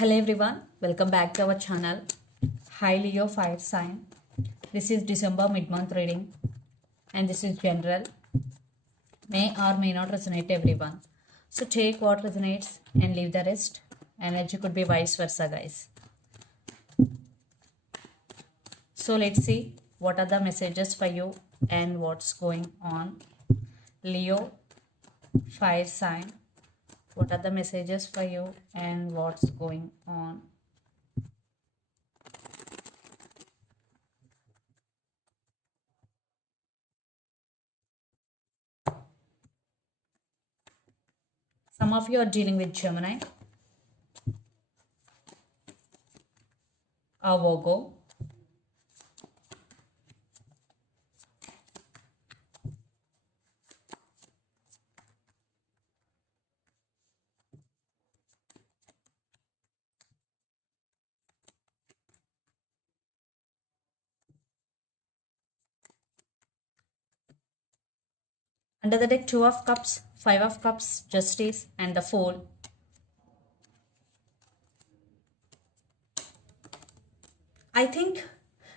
Hello everyone, welcome back to our channel. Hi Leo Fire Sign. This is December mid-month reading and this is general. May or may not resonate everyone. So take what resonates and leave the rest. Energy could be vice versa, guys. So let's see what are the messages for you and what's going on. Leo Fire Sign. What are the messages for you and what's going on? Some of you are dealing with Gemini or Virgo. Under the deck, 2 of Cups, 5 of Cups, Justice, and the Fool. I think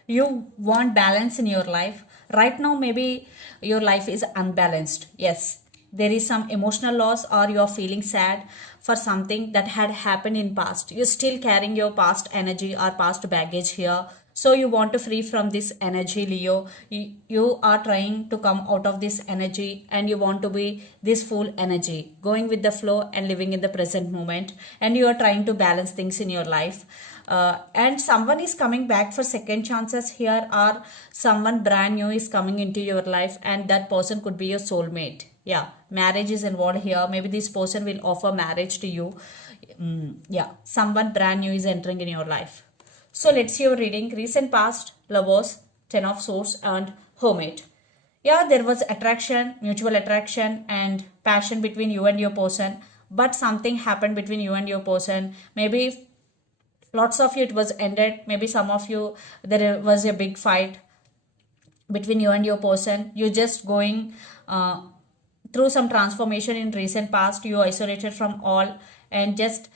you want balance in your life. Right now, maybe your life is unbalanced. Yes, there is some emotional loss or you are feeling sad for something that had happened in past. You're still carrying your past energy or past baggage here. So you want to free from this energy, Leo. You are trying to come out of this energy and you want to be this full energy, going with the flow and living in the present moment. And you are trying to balance things in your life. And someone is coming back for second chances here, or someone brand new is coming into your life, and that person could be your soulmate. Yeah, marriage is involved here. Maybe this person will offer marriage to you. Yeah, someone brand new is entering in your life. So let's see your reading. Recent past, lovers, 10 of swords, and hermit. Yeah, there was attraction, mutual attraction, and passion between you and your person, but something happened between you and your person. Maybe lots of you it was ended, maybe some of you there was a big fight between you and your person. You just going through some transformation in recent past. You isolated from all and just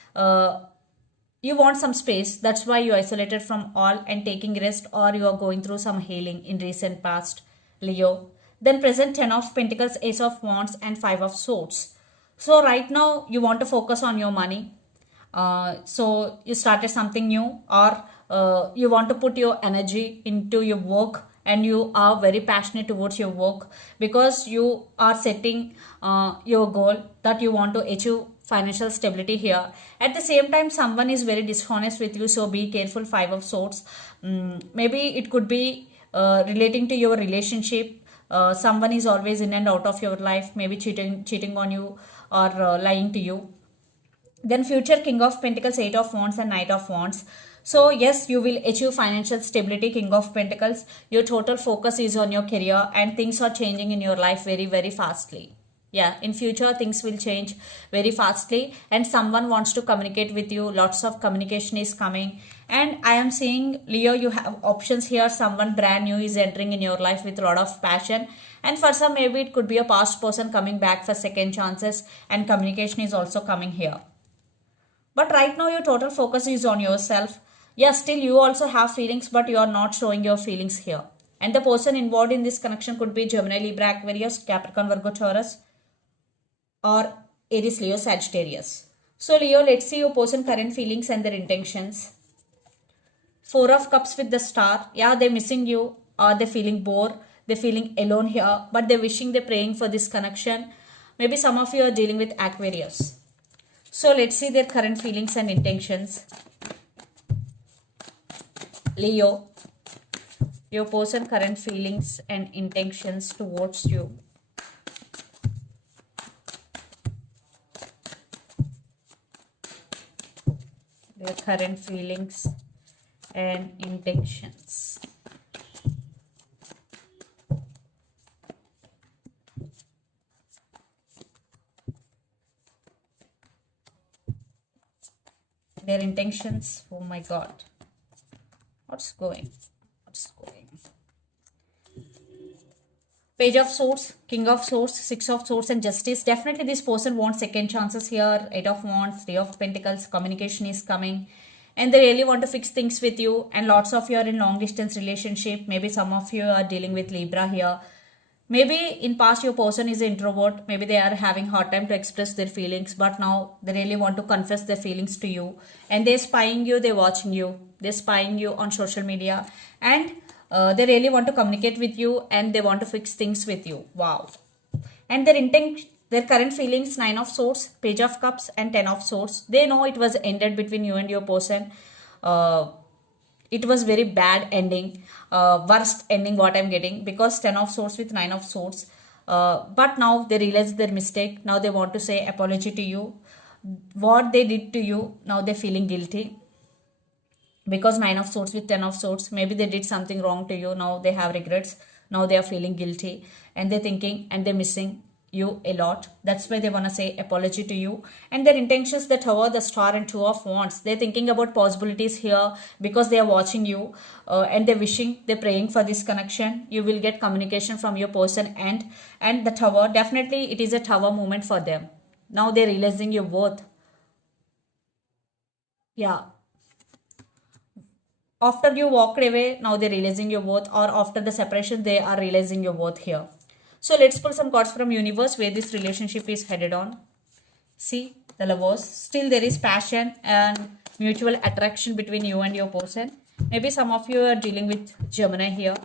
you want some space, that's why you isolated from all and taking rest, or you are going through some healing in recent past, Leo. Then present, 10 of Pentacles, Ace of Wands, and 5 of Swords. So right now you want to focus on your money. So you started something new, or you want to put your energy into your work, and you are very passionate towards your work because you are setting your goal that you want to achieve financial stability here. At the same time, someone is very dishonest with you, so be careful. 5 of Swords. Maybe it could be relating to your relationship. Someone is always in and out of your life, maybe cheating on you, or lying to you. Then future, King of Pentacles, 8 of Wands, and Knight of Wands. So yes, you will achieve financial stability, King of Pentacles. Your total focus is on your career and things are changing in your life very fastly. Yeah, in future things will change very fastly and someone wants to communicate with you. Lots of communication is coming, and I am seeing, Leo, you have options here. Someone brand new is entering in your life with a lot of passion, and for some maybe it could be a past person coming back for second chances, and communication is also coming here. But right now your total focus is on yourself. Yes, still you also have feelings, but you are not showing your feelings here. And the person involved in this connection could be Gemini, Libra, Aquarius, Capricorn, Virgo, Taurus, or Aries, Leo, Sagittarius. So Leo, let's see your person current feelings and their intentions. 4 of Cups with the Star. Yeah, they're missing you, or they're feeling bored. They're feeling alone here, but they're wishing, they're praying for this connection. Maybe some of you are dealing with Aquarius. So let's see their current feelings and intentions. Leo, your person current feelings and intentions towards you. Their current feelings and intentions. Their intentions, oh my god. What's going? Page of Swords, King of Swords, Six of Swords, and Justice. Definitely, this person wants second chances here. Eight of Wands, Three of Pentacles, communication is coming. And they really want to fix things with you. And lots of you are in long distance relationship. Maybe some of you are dealing with Libra here. Maybe in past your person is an introvert. Maybe they are having hard time to express their feelings. But now they really want to confess their feelings to you. And they're spying you, they're watching you. They're spying you on social media. And they really want to communicate with you and they want to fix things with you. Wow. And their intent, their current feelings, Nine of Swords, Page of Cups, and Ten of Swords. They know it was ended between you and your person. It was very bad ending, worst ending what I'm getting, because Ten of Swords with Nine of Swords. But now they realize their mistake. Now they want to say apology to you. What they did to you, now they're feeling guilty, because Nine of Swords with Ten of Swords, maybe they did something wrong to you. Now they have regrets. Now they are feeling guilty and they're thinking and they're missing you a lot. That's why they want to say apology to you. And their intentions, the Tower, the Star, and Two of Wands, they're thinking about possibilities here, because they are watching you and they're wishing, they're praying for this connection. You will get communication from your person. And the Tower, definitely it is a Tower moment for them. Now they're realizing your worth. Yeah, after you walked away, now they're realizing your worth, or after the separation they are realizing your worth here. So let's pull some cards from universe where this relationship is headed on. See, the Lovers, still there is passion and mutual attraction between you and your person. Maybe some of you are dealing with Gemini here.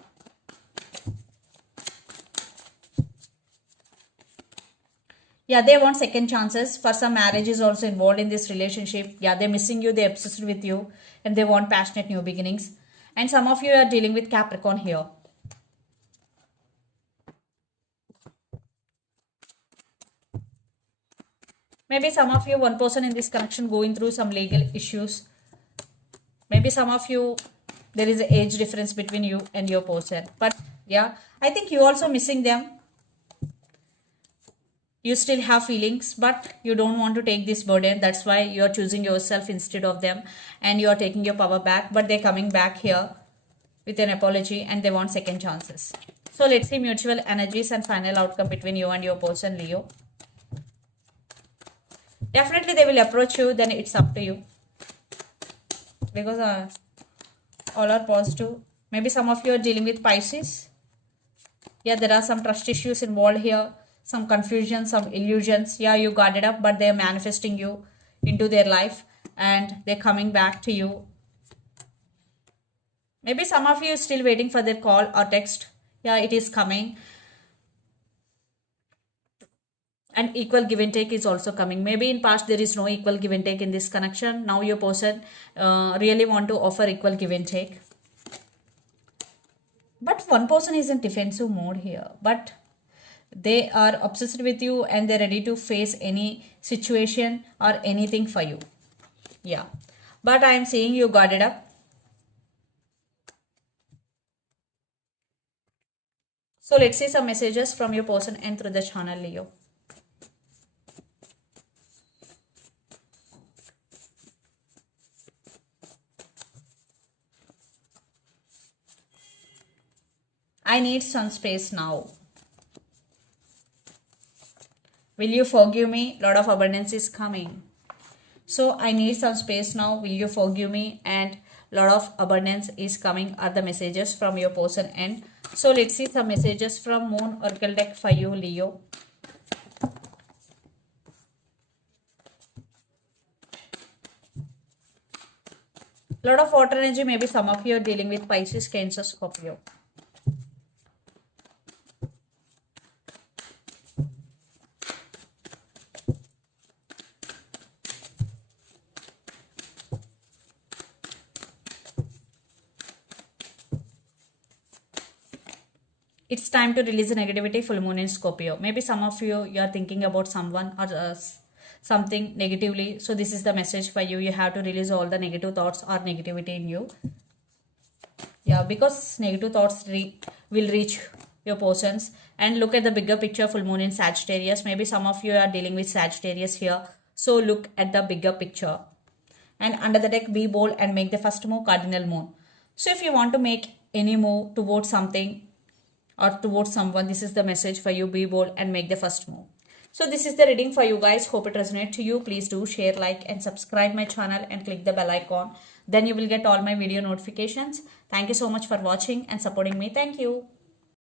Yeah, they want second chances. For some, marriage is also involved in this relationship. Yeah, they're missing you, they're obsessed with you, and they want passionate new beginnings. And some of you are dealing with Capricorn here. Maybe some of you, one person in this connection going through some legal issues. Maybe some of you, there is an age difference between you and your person. But yeah, I think you also missing them. You still have feelings, but you don't want to take this burden. That's why you're choosing yourself instead of them, and you're taking your power back. But they're coming back here with an apology and they want second chances. So let's see mutual energies and final outcome between you and your person, Leo. Definitely they will approach you, then it's up to you, because all are positive. Maybe some of you are dealing with Pisces. Yeah, there are some trust issues involved here, some confusion, some illusions. Yeah, you got it up, but they're manifesting you into their life and they're coming back to you. Maybe some of you are still waiting for their call or text. Yeah, it is coming. And equal give and take is also coming. Maybe in past there is no equal give and take in this connection. Now your person really want to offer equal give and take. But one person is in defensive mode here. But they are obsessed with you and they're ready to face any situation or anything for you. Yeah. But I am saying you got it up. So let's see some messages from your person and through the channel, Leo. I need some space now. Will you forgive me? Lot of abundance is coming. So I need some space now. Will you forgive me? And lot of abundance is coming are the messages from your person. And so let's see some messages from Moon Oracle deck for you, Leo. Lot of water energy. Maybe some of you are dealing with Pisces, Cancer, Scorpio. It's time to release the negativity, full moon in Scorpio. Maybe some of you are thinking about someone or something negatively. So this is the message for you. You have to release all the negative thoughts or negativity in you. Yeah, because negative thoughts will reach your persons. And look at the bigger picture, full moon in Sagittarius. Maybe some of you are dealing with Sagittarius here. So look at the bigger picture. And under the deck, be bold and make the first move, cardinal moon. So if you want to make any move towards something, or towards someone, this is the message for you. Be bold and make the first move. So this is the reading for you guys. Hope it resonates to you. Please do share, like, and subscribe my channel and click the bell icon. Then you will get all my video notifications. Thank you so much for watching and supporting me. Thank you.